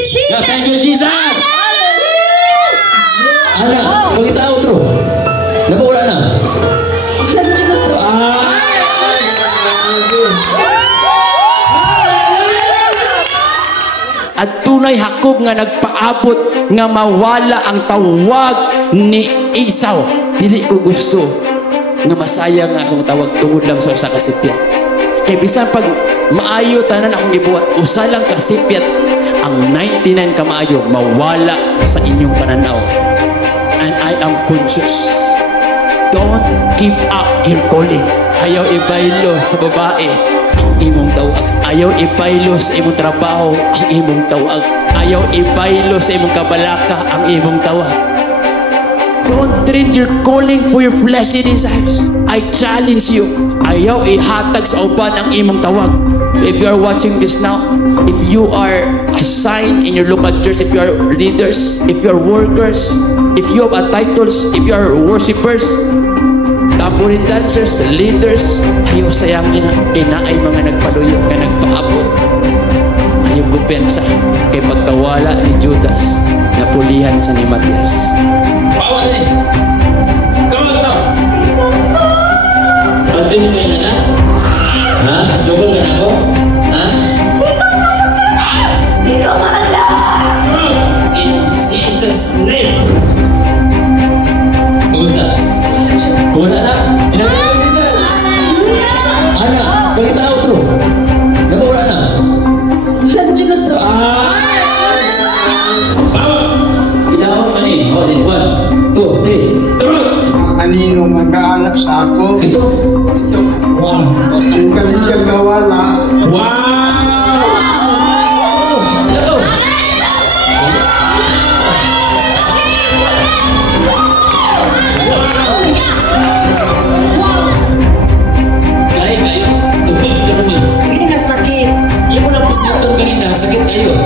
Jesus! Yeah, thank you, Jesus! Ana, pagkita outro. Napawala na. At tunay Hakob nga nagpaabot nga mawala ang tawag ni Esau. Dili ko gusto nga masayang akong tawag tungod lang sa usa ka sipyat. Kay bisan pag maayo tanan akong gibuhat, usa lang ka sipyat, ang 99 ka maayo mawala sa inyong pananaw. And I am conscious. Don't give up your calling. Ayaw ibaylo sa babae ang imong tawag. Ayaw ibaylo sa imong trabaho ang imong tawag. Ayaw ibaylo sa imong kabalaka ang imong tawag. Don't trade your calling for your fleshly desires. I challenge you. Ayaw ihatag sa uban ang imong tawag. So if you are watching this now, if you are assigned in your local church, if you are leaders, if you are workers, if you have a titles, if you are worshipers, tambourine dancers, leaders, ayaw sayangin na kinaay mga nagpaluyo na nagpaabot. Ayaw kumpensa kay pagkawala ni Judas na pulihan sa ni Matias. Bawat na eh. Kawag na. Pati mo kayo na? Ha? Sugol ka na ako? Ha? Di ko maala! In Jesus' name. Kumusta? Wala na. Inagay ko Jesus. Ana, pagkita outro. Napawala na. Walang Diyos na. Inaot ka ni. O, din. 1, 2, 3. Turun! Kanino mag-aanak sa ako? Ito. Wow. Ang kami siya gawala. Wow! Ito. Gaya. Tubig, turun mo. Hindi na sakit. Yung mo lang pisnaton kanina, sakit kayo.